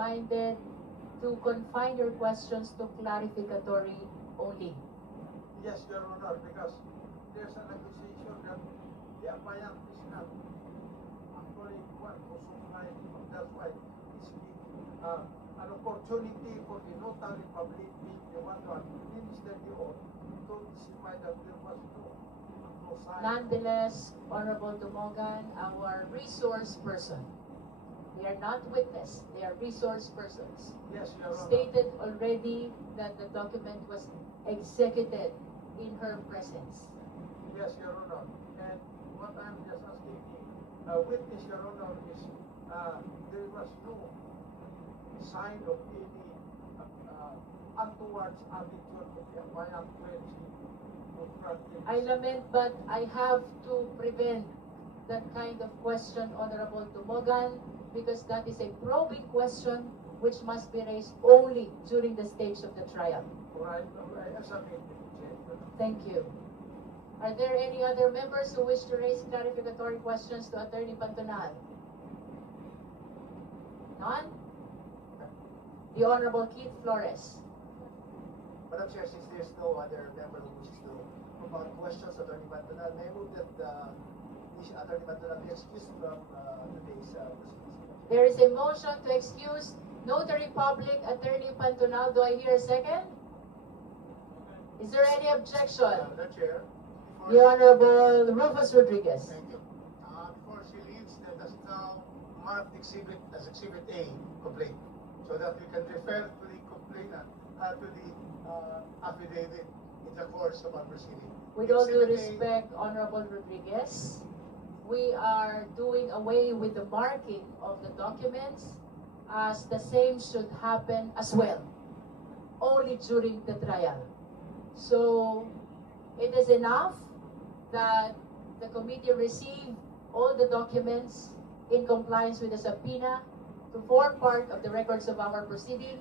reminded to confine your questions to clarificatory only. Yes, Your Honor, because there's an accusation that the appliance is not actually one who supplied. That's why it's an opportunity for the notary public, being the one who administered the oath, to testify that there was no sign. Nonetheless, Honorable Dumogan, our resource person, they are not witness, they are resource persons, Yes, Your Honor. stated already that the document was executed in her presence. Yes, Your Honor. And what I'm just asking the witness, Your Honor, is there was no sign of any untoward attitude of the appliant when she confronted. I lament, but I have to prevent that kind of question, Honorable Dumogan, because that is a probing question which must be raised only during the stage of the trial. Right, I submit the Thank you. Are there any other members who wish to raise clarificatory questions to Attorney Pantonal? None? The Honorable Keith Flores. Madam Chair, since there's no other member who wishes to propound questions, Attorney Pantonal, may I move that Attorney Pantonal be excused from today's proceedings? There is a motion to excuse Notary Public Attorney Pantonal. Do I hear a second? Is there any objection? Madam Chair, The Honorable Rufus Rodriguez. thank you. Before she leaves, let us now mark the exhibit as Exhibit A, complaint, so that we can refer to the complainant, to the affidavit in the course of our proceeding. With all due Exhibit A- respect, Honorable Rodriguez, we are doing away with the marking of the documents, as the same should happen as well, only during the trial. So it is enough that the committee receive all the documents in compliance with the subpoena to form part of the records of our proceeding,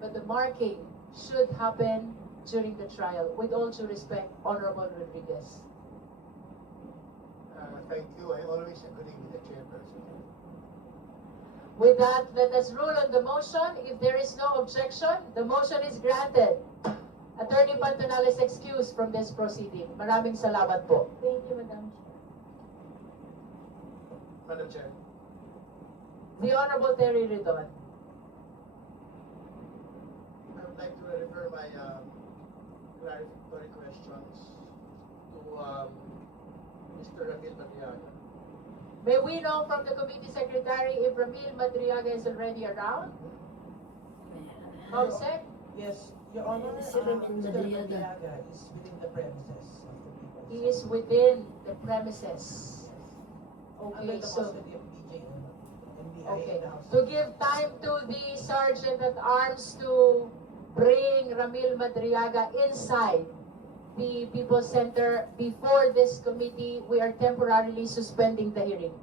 but the marking should happen during the trial. With all due respect, Honorable Rodriguez. Thank you. I always agree with the chairperson. With that, let us rule on the motion. If there is no objection, the motion is granted. Attorney Pantonal is excused from this proceeding. Maraming salamat po. Thank you, Madam Chair. Madam Chair. The Honorable Terry Ridon. I would like to refer my clarificatory questions to Mr. Ramil Madriaga. May we know from the committee secretary if Ramil Madriaga is already around? Mobsec? Yes, Your Honor, Si Ramil Mr. Madriaga. Madriaga is within the premises of the people. He is within the premises. Under Okay, the so, custody of BJ and NBI okay. in the house. To give time to the Sergeant at Arms to bring Ramil Madriaga inside the People's Center before this committee, we are temporarily suspending the hearing.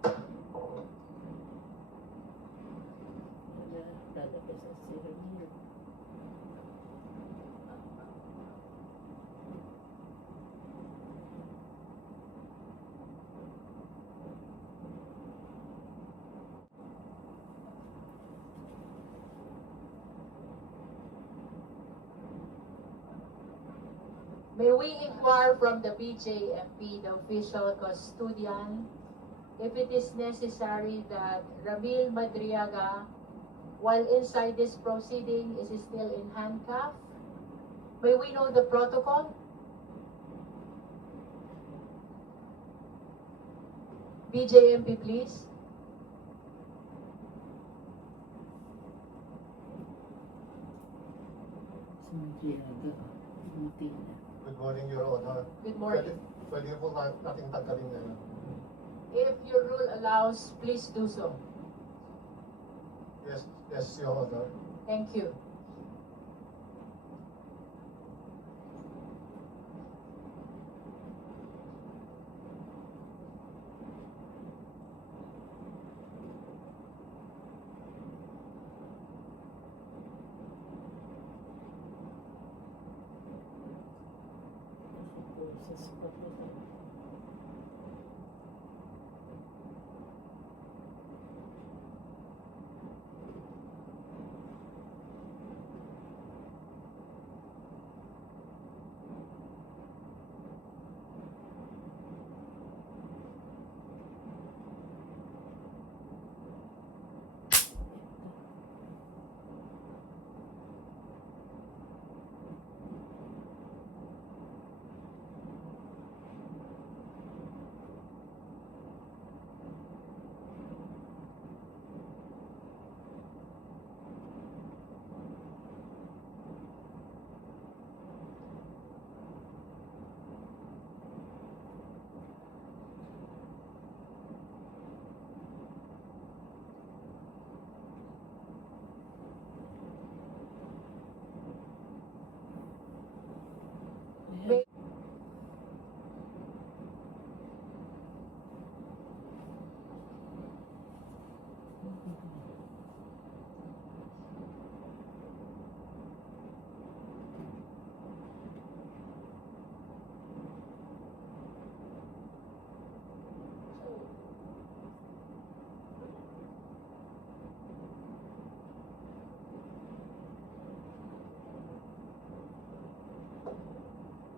May we inquire from the BJMP, the official custodian, if it is necessary that Ramil Madriaga, while inside this proceeding, is still in handcuff? May we know the protocol? BJMP, please. Good morning, Your Honor. Good morning. Pwede po nating tanggalin ngayon. If your rule allows, please do so. Yes, Your Honor. Thank you.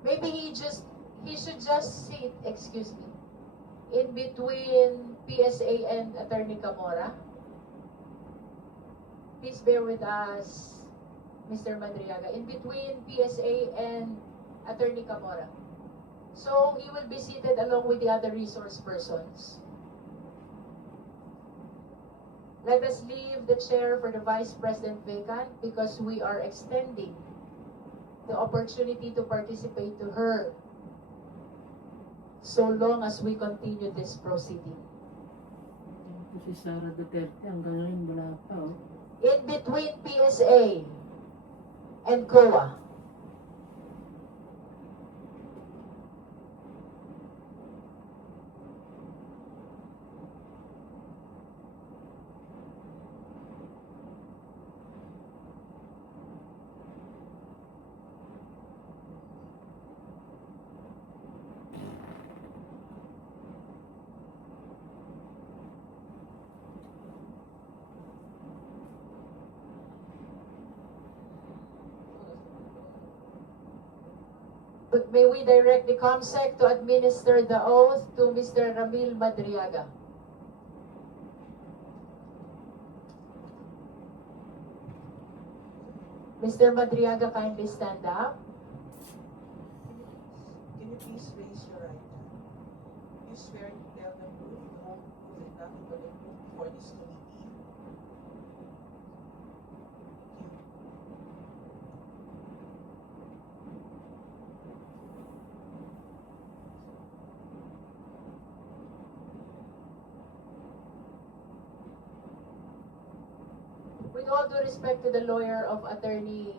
Maybe he should just sit, excuse me, in between PSA and Attorney Camora. Please bear with us, Mr. Madriaga, in between PSA and Attorney Camora. So he will be seated along with the other resource persons. Let us leave the chair for the Vice President vacant because we are extending the opportunity to participate to her so long as we continue this proceeding. Ito si Sara Duterte, hanggang ngayon wala pa, oh. In between PSA and COA. May we direct the COMSEC to administer the oath to Mr. Ramil Madriaga. Mr. Madriaga, kindly stand up. Can you please raise your right hand? You swear to tell the truth, the whole truth, and nothing but the truth before this committee? With all due respect to the lawyer of Attorney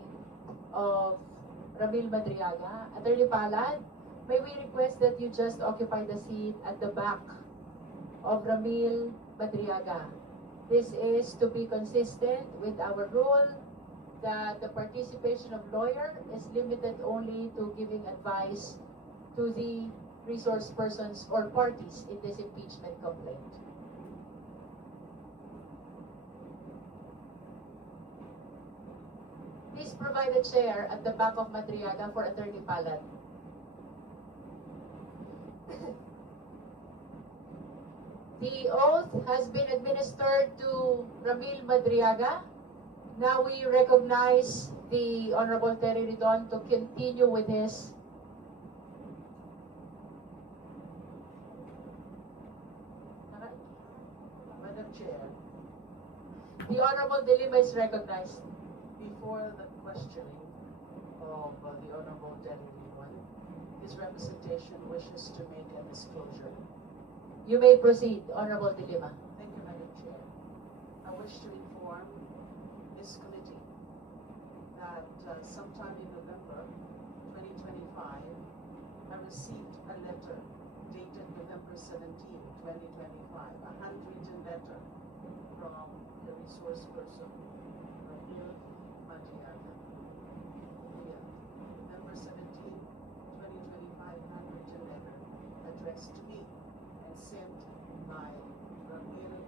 of Ramil Madriaga, Attorney Palad, may we request that you just occupy the seat at the back of Ramil Madriaga. This is to be consistent with our rule that the participation of lawyer is limited only to giving advice to the resource persons or parties in this impeachment complaint. Please provide a chair at the back of Madriaga for Attorney Palad. The oath has been administered to Ramil Madriaga. Now we recognize the Honorable Terry Ridon to continue with his Madam Chair, The Honorable De Lima is recognized. before the questioning of the Honorable Terry Limon, his representation wishes to make a disclosure. You may proceed, Honorable De Lima. Thank you, Madam Chair. I wish to inform this committee that sometime in November 2025, I received a letter dated November 17, 2025, a handwritten letter from the resource person, Ramil Madriaga. Yeah, November 17, 2025, handwritten letter addressed to me and sent by Ramil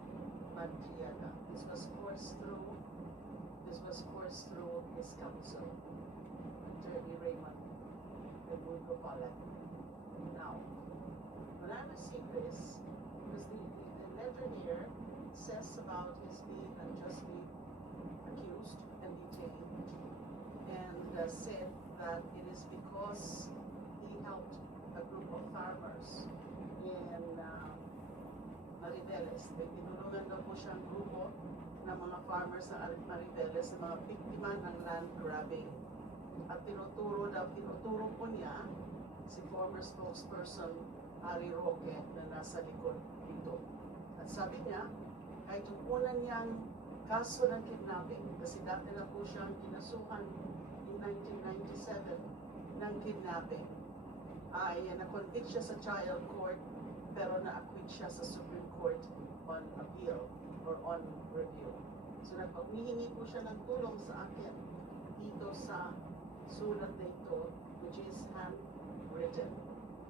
Madriaga. This was coursed through his counsel, Attorney Raymond Remundo Palad. Now, when I received this, because the letter here says about his being unjustly accused and detained, and said that it is because he helped a group of farmers in Mariveles. Tinulungan daw po siyang grupo ng mga farmers ng Mariveles, ng mga biktima ng land grabbing. At tinuturo po niya si former spokesperson Harry Roque na nasa likod dito. At sabi niya, kahit yung una niyang kaso ng kidnapping, kasi dati na po siyang kinasuhan in 1997 ng kidnapping, ay na-convict siya sa child court pero na-acquit siya sa Supreme Court on appeal or on review. So nagpaghihingi po siya ng tulong sa akin dito sa sulat na ito, which is handwritten.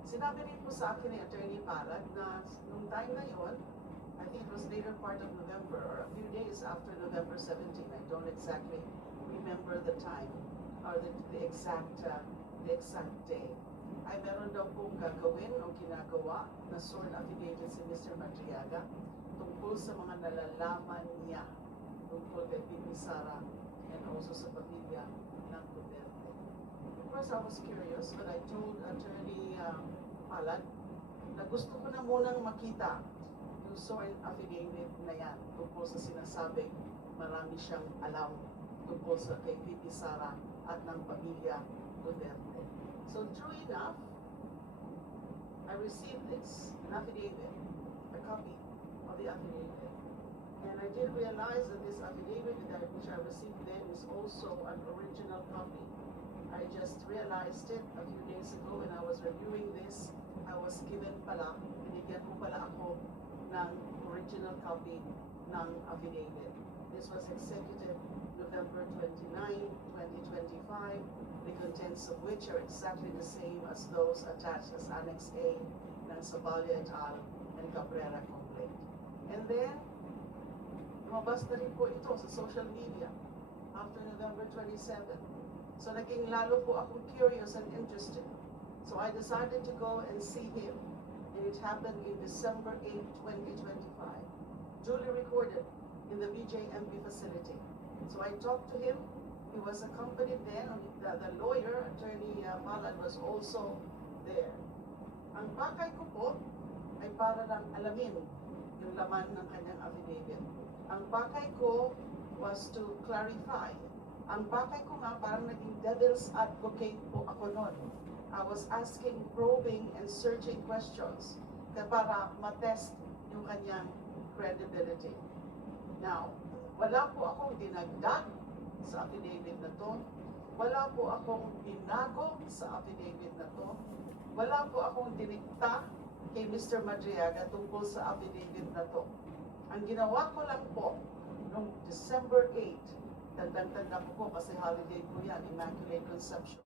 Sinabi rin po sa akin ni Attorney Palad na nung time na yon, I think it was later part of November or a few days after November 17, I don't exactly remember the time or the exact day. ay meron daw pong gagawin o ginagawa na sworn affidavit si Mr. Madriaga tungkol sa mga nalalaman niya tungkol kay Bibi Sara and also sa pamilya ng Duterte. Of course, I was curious, but I told Attorney Palad na gusto ko na munang makita yung sworn affidavit na yan tungkol sa sinasabing marami siyang alam tungkol sa kay Bibi Sara at ng pamilya Duterte. So true enough, I received this, an affidavit, a copy of the affidavit. And I did realize that this affidavit which I received then is also an original copy. I just realized it a few days ago when I was reviewing this. I was given pala, binigyan ko pala ako ng original copy ng affidavit. This was executed November 29, 2025, the contents of which are exactly the same as those attached as Annex A ng Sabalia et al. And Cabrera complaint. And then, lumabas na rin po ito sa social media after November 27. So naging lalo po akong curious and interested. So I decided to go and see him. And it happened in December 8, 2025. Duly recorded in the BJMP facility. So I talked to him. He was accompanied then, the lawyer, Attorney Palad, was also there. Ang pakay ko po ay para lang alamin yung laman ng kanyang affidavit. Ang pakay ko was to clarify. Ang pakay ko nga parang naging devil's advocate po ako noon. I was asking probing and searching questions para matest yung kanyang credibility. Now, wala po akong dinagdag sa affidavit na to. Wala po akong binago sa affidavit na to. Wala po akong dinikta kay Mr. Madriaga tungkol sa affidavit na to. Ang ginawa ko lang po, noong December 8, tandang-tanda ko po kasi holiday po yan, Immaculate Conception.